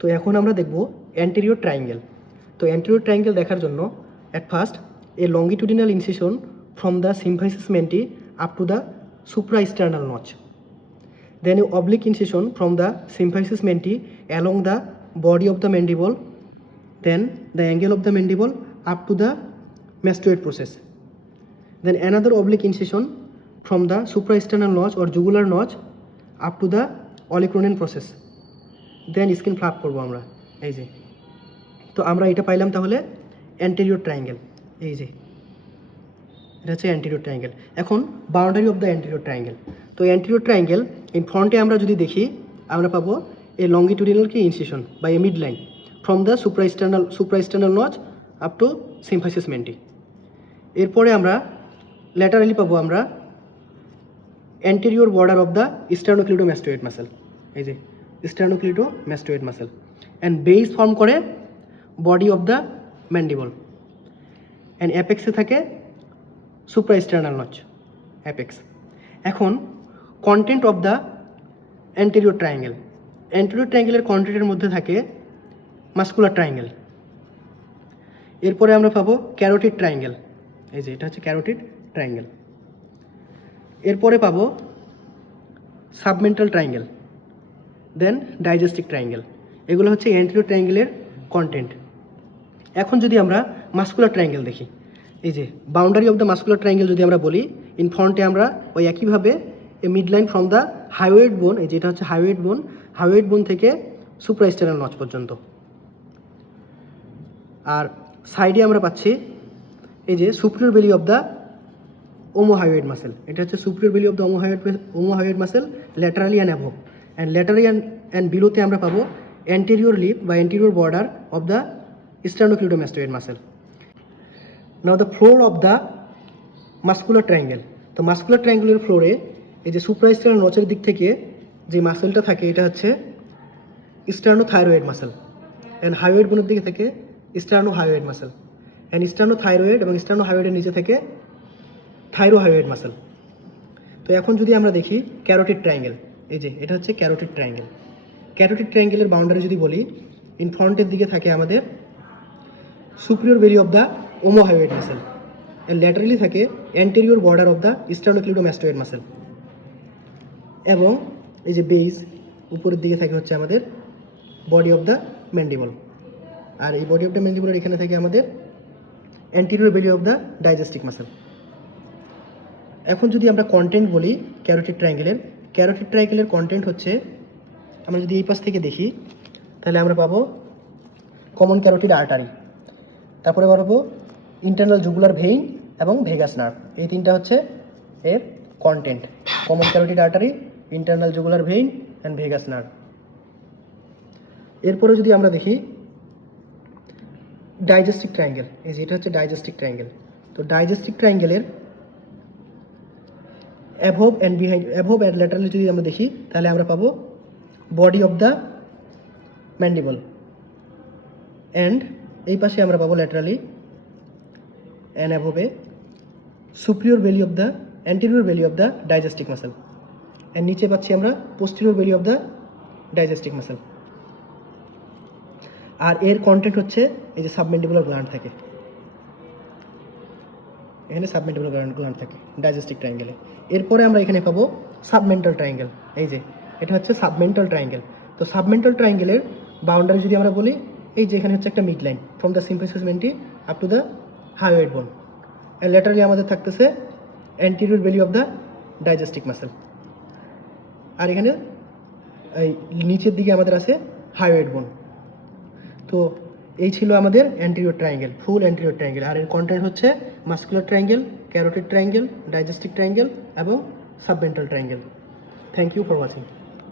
তো এখন আমরা দেখব অ্যান্টেরিয়র ট্রায়াঙ্গেল। তো অ্যান্টেরিয়র ট্রায়াঙ্গেল দেখার জন্য at first A longitudinal incision from the symphysis menti up to the supraesternal notch. Then an oblique incision from the symphysis menti along the body of the mandible. Then the angle of the mandible up to the mastoid process. Then another oblique incision from the supraesternal notch or jugular notch up to the olecranon process. Then skin flap করব আমরা এই যে। তো আমরা এটা পাইলাম তাহলে anterior triangle. এই যে এটা হচ্ছে অ্যান্টেরিয়র ট্রায়াঙ্গেল। এখন boundary of the anterior triangle. তো অ্যান্টেরিয়র ট্রায়াঙ্গেল ইন ফ্রন্টে আমরা যদি দেখি আমরা পাবো এ লঙ্গিটিউডিনাল কি ইনসিশন বা a mid line from the suprasternal notch up to symphysis menti. এরপরে আমরা ল্যাটারালি পাবো আমরা anterior border of the sternocleidomastoid muscle. এই যে sternocleidomastoid muscle and base form করে body of the mandible and অ্যাপেক্সে থাকে সুপ্রাস্টার্নাল নচ অ্যাপেক্স। এখন content of the anterior triangle. অ্যান্টেরিয়র ট্রায়াঙ্গেলের কন্টেন্টের মধ্যে থাকে মাস্কুলার ট্রায়াঙ্গেল। এরপরে আমরা পাবো ক্যারোটিড ট্রায়াঙ্গেল। এই যে এটা হচ্ছে ক্যারোটিড ট্রায়াঙ্গেল। এরপরে পাবো সাবমেন্টাল ট্রায়াঙ্গেল, দেন ডাইজেস্টিক ট্রায়াঙ্গেল। এগুলো হচ্ছে অ্যান্টেরিয়র ট্রায়াঙ্গেলের কন্টেন্ট। এখন যদি আমরা মাস্কুলার ট্রায়াঙ্গেল দেখি, এই যে boundary of the muscular triangle যদি আমরা বলি ইন ফ্রন্টে আমরা ওই একইভাবে এ mid line from the hyoid বোন, এই যেটা হচ্ছে হাইওয়েড বোন থেকে সুপ্রাস্টার্নাল নচ পর্যন্ত। আর সাইডে আমরা পাচ্ছি এই যে superior belly of the omohyoid muscle. এটা হচ্ছে superior belly of the omohyoid muscle laterally and above. And laterally and বিলোতে আমরা পাবো অ্যান্টেরিয়র লিপ বা anterior border of the sternocleidomastoid muscle. Now the floor of the muscular triangle. তো মাস্কুলার ট্রায়াঙ্গেলের ফ্লোরে এই যে সুপ্রাস্টার্নাল নচের দিক থেকে যে মাসেলটা থাকে এটা হচ্ছে স্টার্নোথাইরয়েড মাসেল অ্যান্ড হাইওয়েড বোনের দিকে থেকে স্টার্নোহাইওয়েড মাসেল অ্যান্ড স্টার্নোথাইরয়েড এবং স্টার্নোহাইওয়েডের নিচে থেকে থাইরোহাইওয়েড মাসেল। তো এখন যদি আমরা দেখি ক্যারোটিড ট্রায়াঙ্গেল, এই যে এটা হচ্ছে ক্যারোটিড ট্রায়াঙ্গেল। ক্যারোটিড ট্রায়াঙ্গেলের বাউন্ডারি যদি বলি ইন ফ্রন্টের দিকে থাকে আমাদের superior belly of the omohyoid muscle and laterally থাকে anterior border of the sternocleidomastoid muscle. এবং এই যে বেস উপরের দিকে থাকে হচ্ছে আমাদের বডি অফ দ্য ম্যান্ডিবল। আর এই বডি অফ দ্য ম্যান্ডিবলের এখানে থাকে আমাদের anterior belly of the digastric muscle. এখন যদি আমরা কন্টেন্ট বলি ক্যারোটিড ট্রায়াঙ্গেলের কন্টেন্ট হচ্ছে, আমরা যদি এই পাশ থেকে দেখি তাহলে আমরা পাবো কমন ক্যারোটিড আর্টারি, তারপরে পাবো ইন্টারনাল জুগুলার ভেইন এবং ভেগাস নার্ভ। এই তিনটা হচ্ছে এর content, common carotid artery, internal jugular vein and vagus nerve. এরপরে যদি আমরা দেখি ডাইজেস্টিক ট্রায়াঙ্গেল, এই যে এটা হচ্ছে ডাইজেস্টিক ট্রায়াঙ্গেল। তো ডাইজেস্টিক ট্রায়াঙ্গেলের অ্যাভোভ অ্যান্ড ল্যাটারালি যদি আমরা দেখি তাহলে আমরা পাবো body of the mandible and এই পাশে আমরা পাবো ল্যাটারালি অ্যান্ড অ্যাভোভে superior belly of the anterior belly of the digastric muscle and নিচে পাচ্ছি আমরা posterior belly of the digastric muscle. আর এর কন্টেন্ট হচ্ছে এই যে সাবমেন্ডিবুলার গ্ল্যান্ড থাকে, এখানে সাবমেন্ডিবুলার গ্ল্যান্ড থাকে ডাইজেস্টিক ট্রায়াঙ্গেলে। এরপরে আমরা এখানে পাবো সাবমেন্টাল ট্রায়াঙ্গেল। এই যে এটা হচ্ছে সাবমেন্টাল ট্রায়াঙ্গেল। তো সাবমেন্টাল ট্রায়াঙ্গেলের বাউন্ডারি যদি আমরা বলি এই যে এখানে হচ্ছে একটা mid line from the symphysis menti up to the hyoid bone and laterally আমাদের থাকতেছে anterior belly of the digastric muscle. আর এখানে এই নিচের দিকে আমাদের আছে হাইওয়েড বোন। তো এই ছিল আমাদের anterior triangle, full anterior triangle. আর এর কন্টেন্ট হচ্ছে muscular triangle, carotid triangle, digastric triangle এবং submental triangle. Thank you for watching.